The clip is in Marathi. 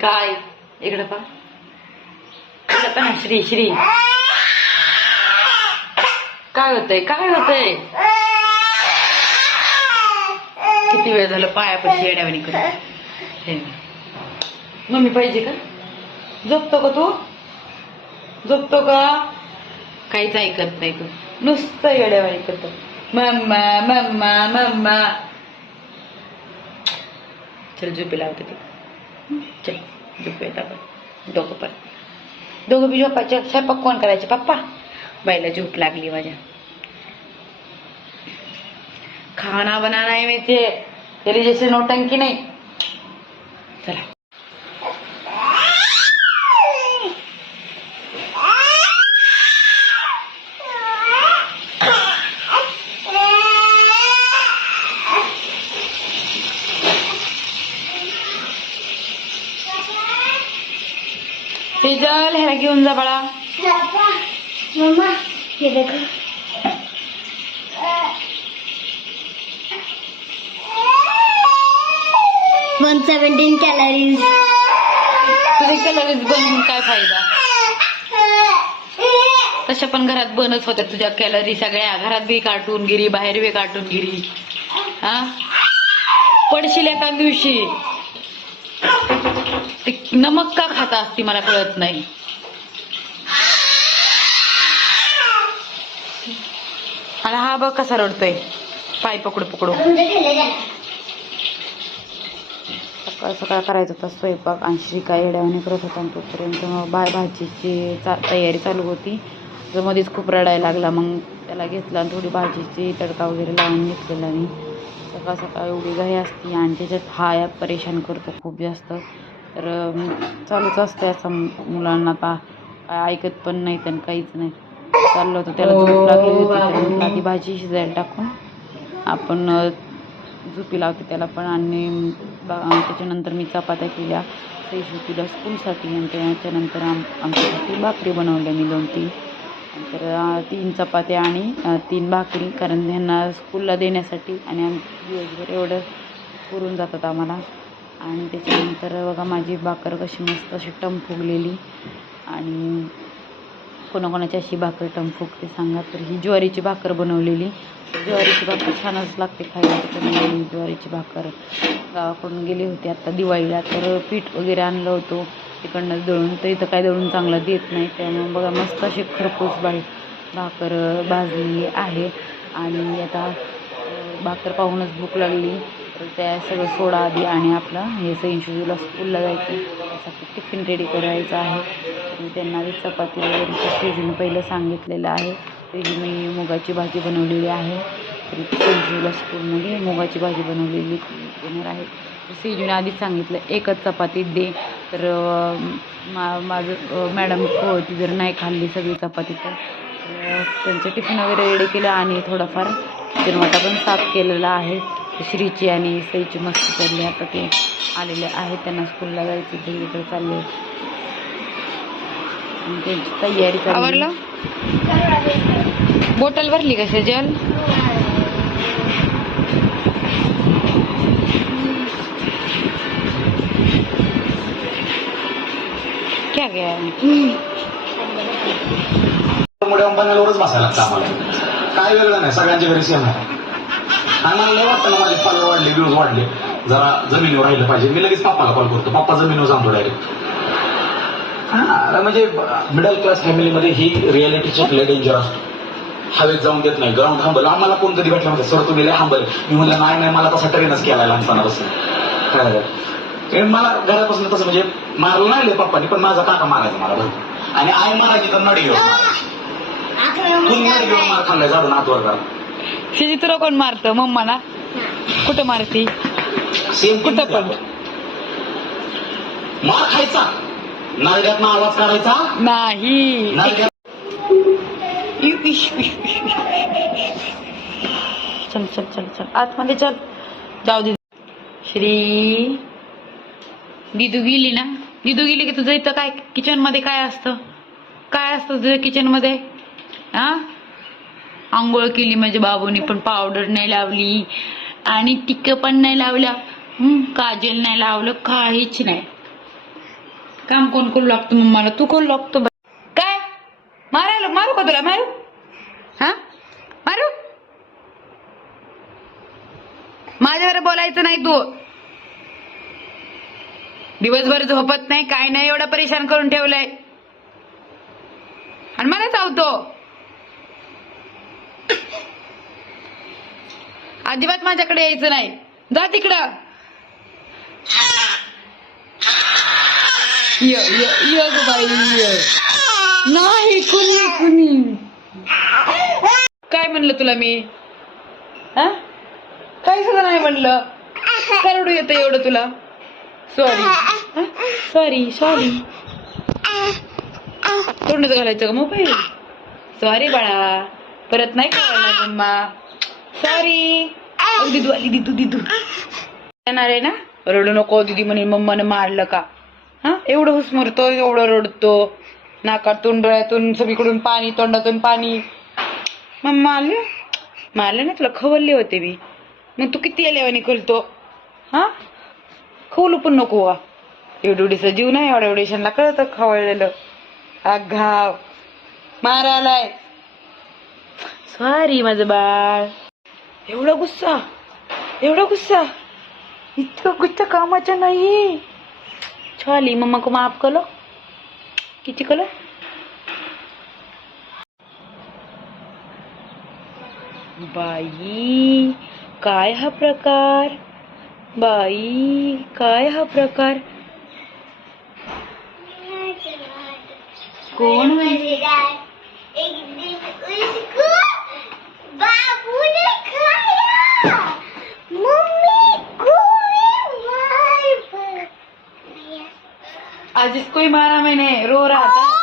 काय? इकडं पा इकडं पहा श्री श्री. काय होतंय? काय होतंय? किती वेळ झालं? पायापाशी येड्यावानी करत मम्मी पाहिजे का? झोपतो का तू? झोपतो का? काहीच ऐकत नाही तू. नुसतं येड्यावानी करतो. Mamma mamma mamma. चल झोपी लावते ते. चल झोपूयात आपण दोघं पण दोघं बी झोपायचे स्वयंपाक कोण करायचे पप्पा। बाईला झोप लागली माझ्या खाना बनाना है मेरे तेरी जैसे नौटंकी नहीं। चला। सेजल ह्याला घेऊन जा बाळा. हे वन सेवन्टीन कॅलरीज तुझे कॅलरीज बनवून काय फायदा? तशा पण घरात बनच होत्या तुझ्या कॅलरी सगळ्या. घरात बी काटून गिरी बाहेर बी काटून गिरी. हा? पडशील एका दिवशी. ते नमक का खाता असती मला कळत नाही. आणि हा बघ कसा रडतोय. पाय पकडू पकडू. सकाळ सकाळ करायचा होता स्वयंपाक. आणि श्री काय येड्यावाने करत होता. आणि तोपर्यंत मग बा भाजीची चा तयारी चालू होती. तर मध्येच खूप रडायला लागला. मग त्याला घेतला आणि थोडी भाजीची तडका वगैरे लावून घेतलेला मी. सकाळ सकाळ एवढी घाई असते. आणि त्याच्यात हा या परेशान करतो खूप जास्त. तर चालूच असते असं मुलांना आता. काय ऐकत पण नाही आणि काहीच नाही. चाललं होतं त्याला झोप लागली होती तर म्हटलं आधी भाजी शिजायला टाकून आपण झोपी लावते त्याला पण आणि त्याच्यानंतर मी चपात्या केल्या. सैशुतीला स्कूलसाठी आणि त्याच्यानंतर आम आमच्यासाठी भाकरी बनवल्या मी दोन तीन. नंतर अं, तीन चपात्या आणि तीन भाकरी कारण ह्यांना स्कूलला देण्यासाठी आणि आम दिवसभर एवढं पुरून जातात आम्हाला. आणि त्याच्यानंतर बघा माझी भाकर कशी मस्त अशी टम फुगलेली आणि कोणाकोणाची अशी भाकर टम फुगते सांगा तर ही ज्वारीची भाकर बनवलेली. ज्वारीची भाकर छानच लागते खायला त्याच्यामुळे मी ज्वारीची भाकर गावाकडून गेली होती आत्ता दिवाळीला. तर पीठ वगैरे आणलं होतं तिकडनं दळून तर इथं काय दळून चांगलं देत नाही. त्यामुळे बघा मस्त अशी खरपूस बाई भाकर भाजलेली आहे. आणि आता भाकर पाहूनच भूक लागली. तर त्या सगळं सोडा आधी आणि आपलं हे सैंशुजूला स्कूलला जायचं. त्यासाठी टिफिन रेडी करायचं आहे. मी त्यांना आधी चपाती वगैरे शेजून पहिलं सांगितलेलं आहे. त्याची मी मुगाची भाजी बनवलेली आहे. तर सेजूला स्कूलमध्ये मुगाची भाजी बनवलेली येणार आहे. तर आधीच सांगितलं एकच चपाती दे. तर मा माझं मॅडम होती जर नाही खाल्ली सगळी चपाती तर तर त्यांचं टिफिन वगैरे रेडी केलं आणि थोडाफार किचन वाटा पण साफ केलेला आहे. श्रीची आणि सईची मस्ती चालली. आता ते आलेले आहेत. त्यांना स्कूलला जायचं सगळीकडे चालले आणि त्यांची तयारी चालली. बॉटल भरली का सेजल क्या गया मुळे बसायला लागतं आम्हाला. काय वेगळं नाही. सगळ्यांच्या घरी सेम आहे. आणि मला लय वाटतं ना माझे फॉलोअर वाढले व्ह्यूज वाढले. जरा जमिनीवर राहिलं पाहिजे. मी लगेच पप्पाला कॉल करतो. पप्पा जमिनीवर जातो डायरेक्ट हा म्हणजे मिडल क्लास फॅमिलीमध्ये ही रियालिटी चेक लय डेंजर असतो. हवेत जाऊन देत नाही. ग्राउंड थांबल आम्हाला कोण कधी भेटलं म्हणते सर तुम्ही लय थांबल मी म्हणलं नाही नाही मला तसा ट्रेनच केलाय लहानपणापासून. काय मला घरापासून तसं म्हणजे मारलं नाही पप्पानी पण माझा काका मारायचा मला भरपूर. आणि आई मारायची तर नडी घेऊन मार. खाल्लाय? झाडून हातवर करा शिजी तुला कोण मारतं? मम्माला? कुठं मारती? कुठं पण. मार खायचा. नरड्यातनं आवाज काढायचा. नाही. नरड्यात. चल चल चल चल. आतमध्ये चल. जाऊ दे. श्री. दिदू गेली ना? दिदू गेली की तुझं इथं काय? किचनमध्ये काय असतं? काय असतं तुझं किचनमध्ये? हा? आंघोळ केली म्हणजे बाबूने पण पावडर नाही लावली. आणि टिक्क पण नाही लावल्या. काजल नाही लावलं काहीच नाही. काम कोण करू लागतो मम्माला तू करू लागतो काय? मारायला मारू का तुला? मारू? हा? मारू? माझ्यावर बोलायचं नाही तू. दिवसभर झोपत नाही काय नाही एवढं परेशान करून ठेवलंय. आणि मला चावतो. अजिबात माझ्याकडे यायचं नाही. जा तिकडं. य य बाई य. नाही कुणी कुणी. काय म्हणलं तुला मी? हा? काय सुद्धा नाही म्हणलं. करडू येतं एवढं तुला? सॉरी सॉरी सॉरी तोंडच घालायचं का मोबाईल? सॉरी बाळा. परत नाही करायला मम्मा सॉरी दिदू आली दिदू दिदू. येणार आहे ना? रडू नको दिदी म्हणे मम्मानं मारलं का? हा? एवढं हुसमरतो एवढं रडतो. नाकातून डोळ्यातून सगळीकडून पाणी तोंडातून पाणी. मम्मा आलं? मारलं ना तुला खवलले होते मी. मग तू किती आल्यावानी करतो हा? खवलू पण नको वा. एवढी एवढीचा जीव नाही एवढ्या एवढ्याशांना कळतं खवळलेलं. अघाव मारायलाय. सॉरी माझं बाळ. एवढा गुस्सा. एवढा गुस्सा? इतकं गुस्सा कामाचं नाही. छाली मम्मा को माफ कलो किती कलो बाई काय हा प्रकार? बाई काय हा प्रकार? कोण? मजेदार? जिसको ही बारह मैंने रो रहा था।